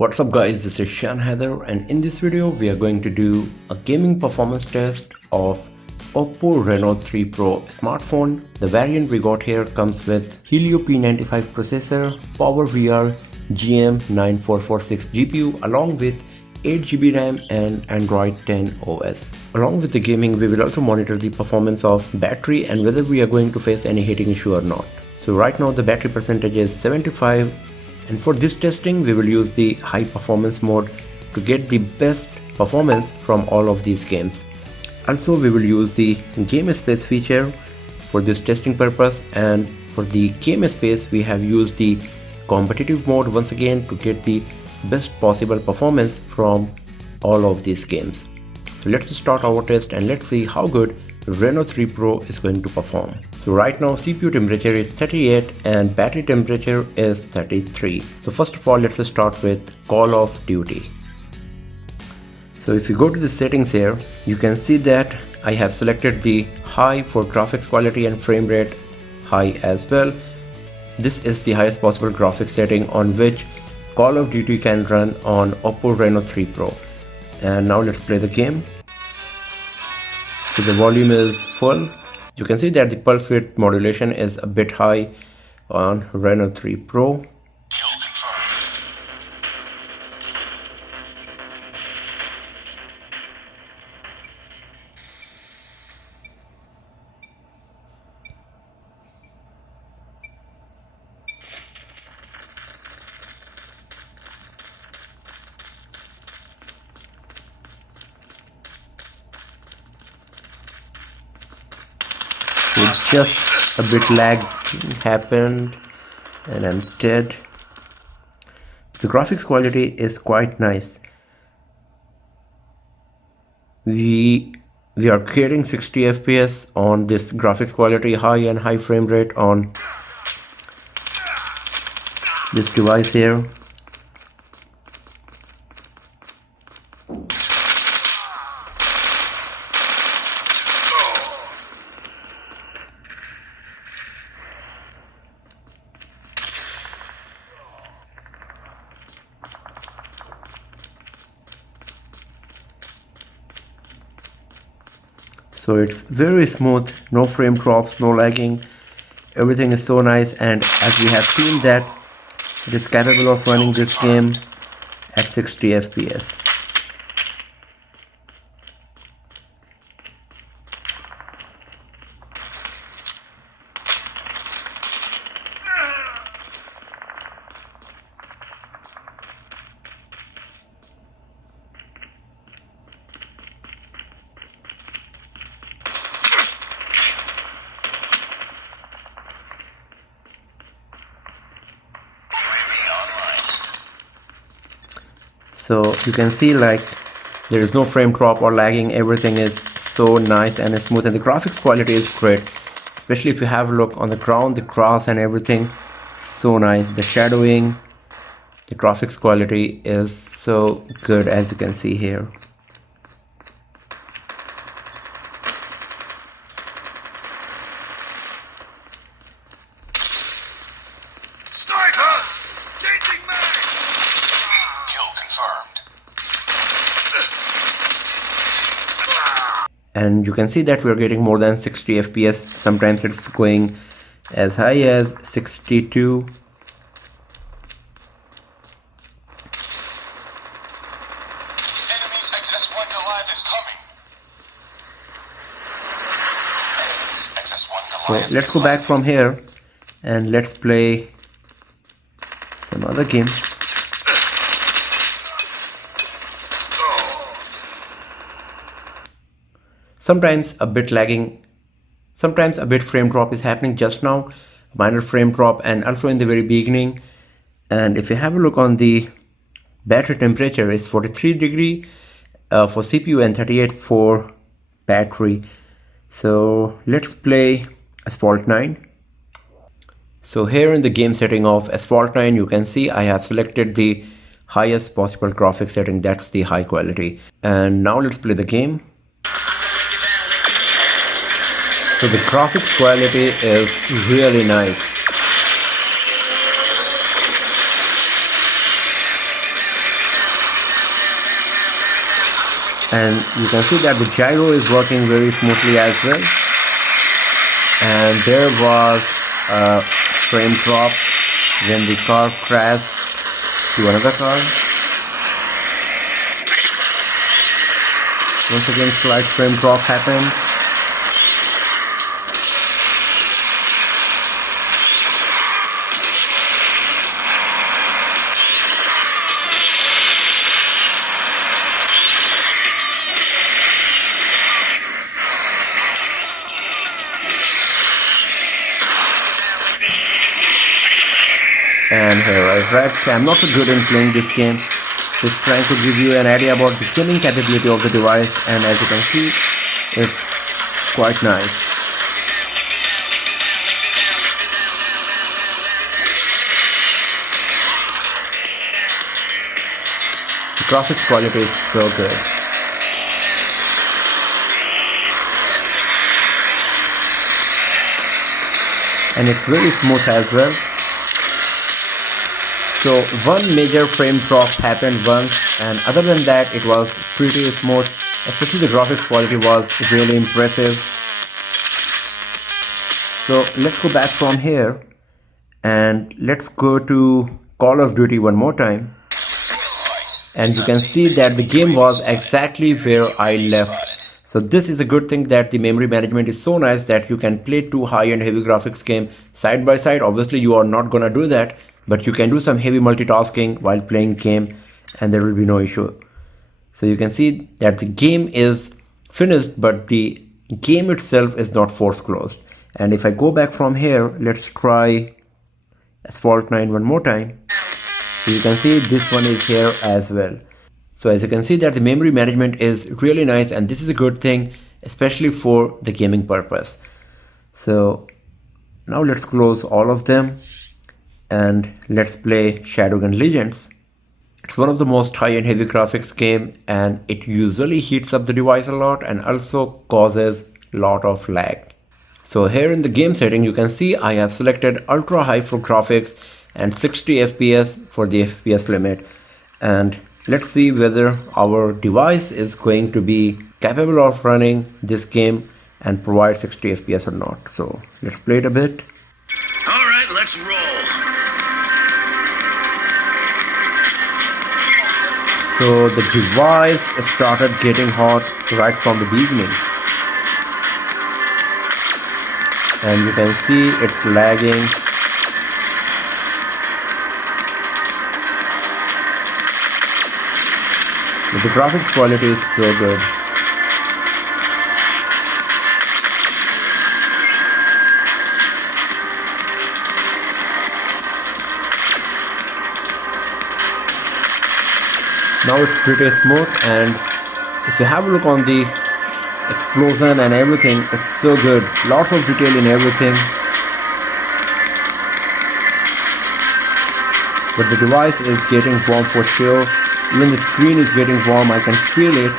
What's up guys, this is Shan Heather, and in this video we are going to do a gaming performance test of OPPO Reno 3 Pro smartphone. The variant we got here comes with Helio P95 processor, PowerVR GM9446 GPU along with 8GB RAM and Android 10 OS. Along with the gaming, we will also monitor the performance of battery and whether we are going to face any heating issue or not. So right now the battery percentage is 75. And for this testing, we will use the high performance mode to get the best performance from all of these games. Also, we will use the game space feature for this testing purpose, and for the game space, we have used the competitive mode once again to get the best possible performance from all of these games. So let's start our test and let's see how good Reno 3 Pro is going to perform. So right now CPU temperature is 38 and battery temperature is 33. So first of all, let's start with Call of Duty. So if you go to the settings here, you can see that I have selected the high for graphics quality and frame rate high as well. This is the highest possible graphics setting on which Call of Duty can run on OPPO Reno 3 Pro. And now let's play the game. So the volume is full. You can see that the pulse width modulation is a bit high on Reno 3 Pro. It's just a bit lag happened and I'm dead. The graphics quality is quite nice. We are creating 60 FPS on this graphics quality, high and high frame rate on this device here. So it's very smooth, no frame drops, no lagging, everything is so nice, and as we have seen that it is capable of running this game at 60 FPS. So you can see like there is no frame drop or lagging, everything is so nice and smooth, and the graphics quality is great, especially if you have a look on the ground, the grass and everything, so nice. The shadowing, the graphics quality is so good, as you can see here. And you can see that we are getting more than 60 FPS. Sometimes it's going as high as 62. Enemies XS1 Goliath is coming. So let's go back from here and let's play some other game. Sometimes a bit lagging, sometimes a bit frame drop is happening just now, minor frame drop, and also in the very beginning. And if you have a look on the battery temperature is 43 degree for CPU and 38 for battery. So let's play Asphalt 9. So here in the game setting of Asphalt 9, you can see I have selected the highest possible graphics setting, that's the high quality. And now let's play the game. So the graphics quality is really nice. And you can see that the gyro is working very smoothly as well. And there was a frame drop when the car crashed to another car. Once again, slight frame drop happened. And here I read, I'm not so good in playing this game, just trying to give you an idea about the gaming capability of the device, and as you can see, it's quite nice. The graphics quality is so good. And it's very smooth as well. So one major frame drop happened once, and other than that it was pretty smooth, especially the graphics quality was really impressive. So let's go back from here and let's go to Call of Duty one more time. And you can see that the game was exactly where I left. So this is a good thing, that the memory management is so nice that you can play two high-end heavy graphics game side by side. Obviously you are not gonna do that, but you can do some heavy multitasking while playing game and there will be no issue. So you can see that the game is finished, but the game itself is not force closed. And if I go back from here, let's try Asphalt 9 one more time. So you can see this one is here as well. So as you can see that the memory management is really nice, and this is a good thing, especially for the gaming purpose. So now let's close all of them and let's play ShadowGun Legends. It's one of the most high-end heavy graphics game, and it usually heats up the device a lot and also causes a lot of lag. So here in the game setting, you can see I have selected ultra high for graphics and 60 FPS for the FPS limit. And let's see whether our device is going to be capable of running this game and provide 60 FPS or not. So let's play it a bit. All right, let's roll. So the device started getting hot right from the beginning. And you can see it's lagging. But the graphics quality is so good. Now it's pretty smooth, and if you have a look on the explosion and everything, it's so good. Lots of detail in everything. But the device is getting warm for sure. Even the screen is getting warm, I can feel it.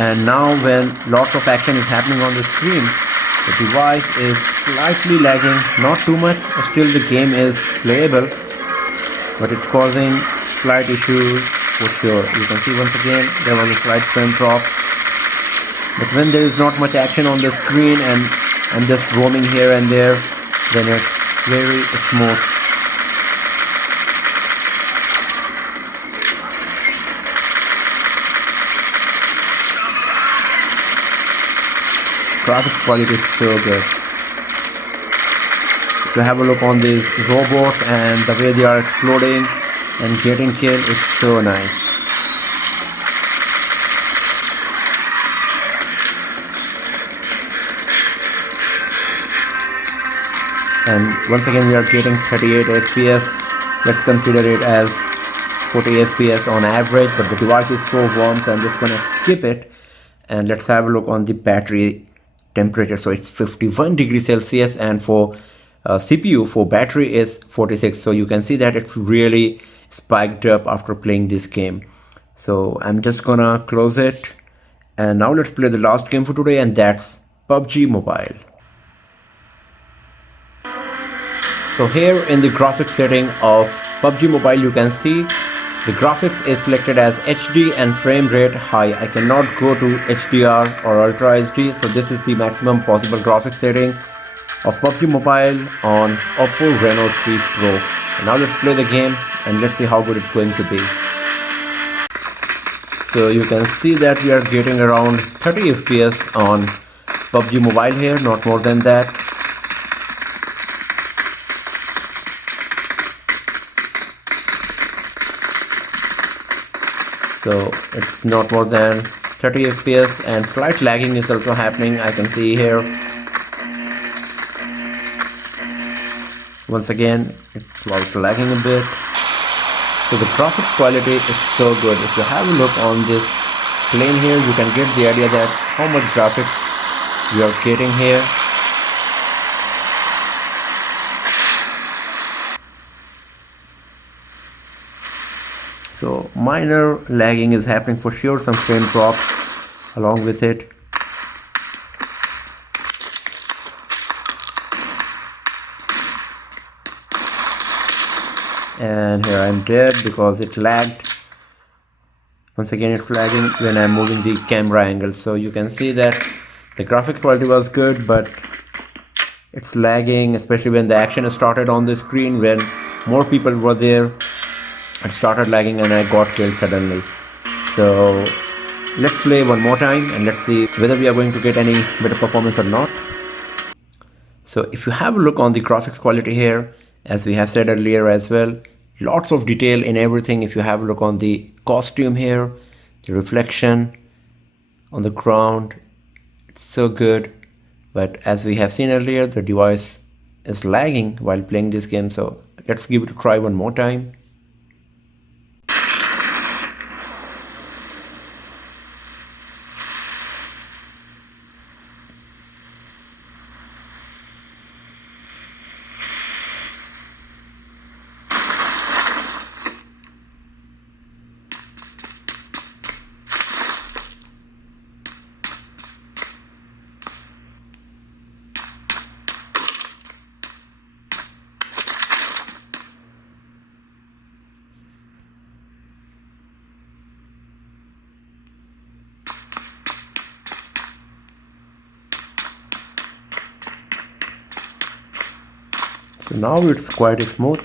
And now when lots of action is happening on the screen, the device is slightly lagging, not too much, still the game is playable, but it's causing slight issues for sure. You can see once again there was a slight frame drop, but when there is not much action on the screen and I'm just roaming here and there, then it's very smooth. Graphics quality is so good. If you have a look on these robots and the way they are exploding and getting killed, it's so nice. And once again we are getting 38 fps. Let's consider it as 40 fps on average, but the device is so warm, so I'm just gonna skip it. And let's have a look on the battery temperature. So it's 51 degrees Celsius, and for CPU, for battery is 46. So you can see that it's really spiked up after playing this game. So I'm just gonna close it, and now let's play the last game for today, and that's PUBG Mobile. So here in the graphics setting of PUBG Mobile, you can see the graphics is selected as HD and frame rate high. I cannot go to HDR or Ultra HD, so this is the maximum possible graphics setting of PUBG Mobile on OPPO Reno 3 Pro. And now let's play the game and let's see how good it's going to be. So you can see that we are getting around 30 FPS on PUBG Mobile here, not more than that. So it's not more than 30 FPS, and slight lagging is also happening, I can see here. Once again, it was lagging a bit. So the graphics quality is so good. If you have a look on this plane here, you can get the idea that how much graphics you are getting here. So minor lagging is happening for sure, some frame drops along with it. And here I'm dead because it lagged. Once again it's lagging when I'm moving the camera angle. So you can see that the graphics quality was good, but it's lagging, especially when the action started on the screen. When more people were there, it started lagging and I got killed suddenly. So let's play one more time and let's see whether we are going to get any better performance or not. So if you have a look on the graphics quality here, as we have said earlier as well, lots of detail in everything. If you have a look on the costume here, the reflection on the ground, it's so good. But as we have seen earlier, the device is lagging while playing this game. So let's give it a try one more time. So now it's quite smooth.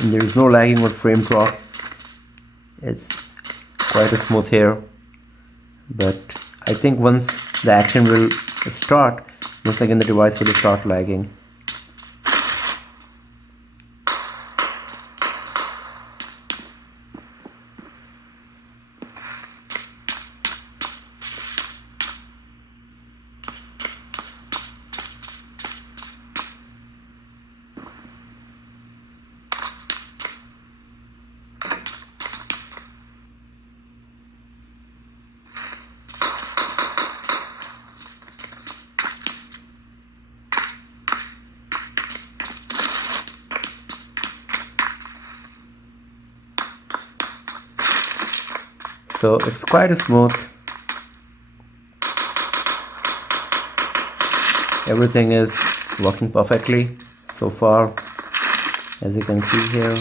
And there is no lagging or frame drop. It's quite smooth here. But I think once the action will start, once again the device will start lagging. So it's quite smooth. Everything is working perfectly so far. As you can see here,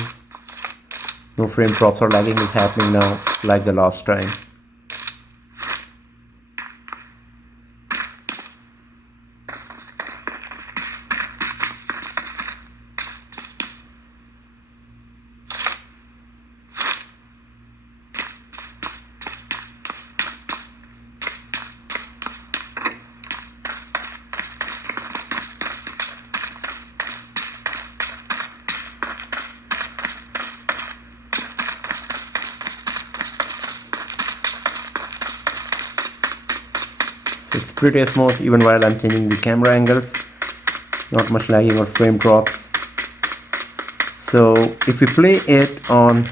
no frame drops or lagging is happening now like the last time. It's pretty smooth even while I'm changing the camera angles. Not much lagging or frame drops. So if we play it on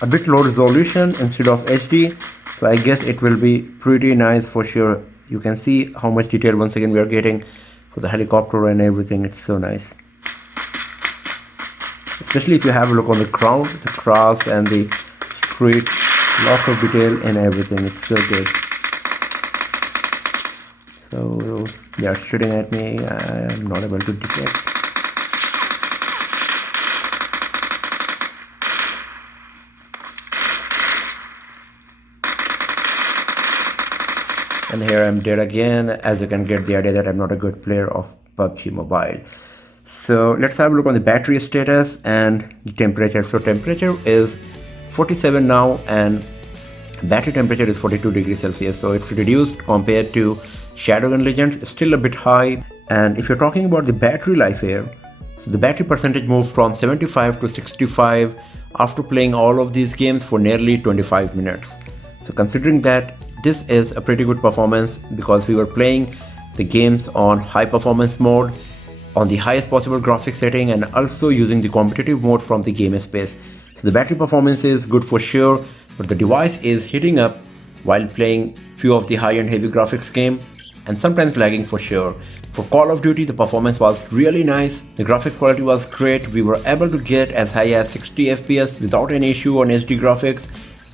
a bit low resolution instead of HD, so I guess it will be pretty nice for sure. You can see how much detail once again we are getting for the helicopter and everything. It's so nice. Especially if you have a look on the ground, the grass and the street, lots of detail and everything. It's so good. So they are shooting at me. I am not able to detect. And here I'm dead again. As you can get the idea that I'm not a good player of PUBG Mobile. So let's have a look on the battery status and the temperature. So temperature is 47 now and battery temperature is 42 degrees Celsius. So it's reduced compared to ShadowGun Legends, still a bit high. And if you're talking about the battery life here, so the battery percentage moved from 75 to 65 after playing all of these games for nearly 25 minutes. So considering that, this is a pretty good performance because we were playing the games on high performance mode, on the highest possible graphics setting, and also using the competitive mode from the game space. So the battery performance is good for sure, but the device is heating up while playing few of the high-end heavy graphics game and sometimes lagging for sure. For Call of Duty, the performance was really nice. The graphics quality was great. We were able to get as high as 60 FPS without any issue on HD graphics.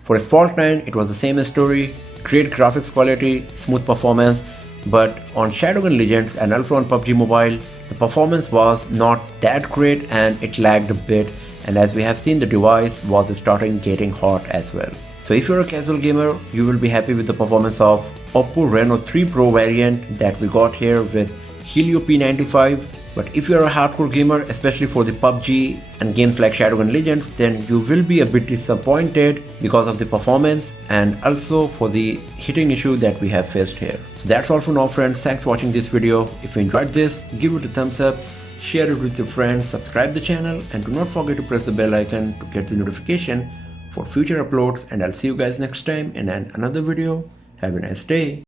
For Asphalt 9, it was the same story. Great graphics quality, smooth performance. But on ShadowGun Legends and also on PUBG Mobile, the performance was not that great and it lagged a bit. And as we have seen, the device was starting getting hot as well. So if you're a casual gamer, you will be happy with the performance of OPPO Reno 3 Pro variant that we got here with Helio P95. But if you're a hardcore gamer, especially for the PUBG and games like ShadowGun Legends, then you will be a bit disappointed because of the performance and also for the hitting issue that we have faced here. So that's all for now, friends. Thanks for watching this video. If you enjoyed this, give it a thumbs up, share it with your friends, subscribe the channel, and do not forget to press the bell icon to get the notification for future uploads. And I'll see you guys next time in another video. Have a nice day.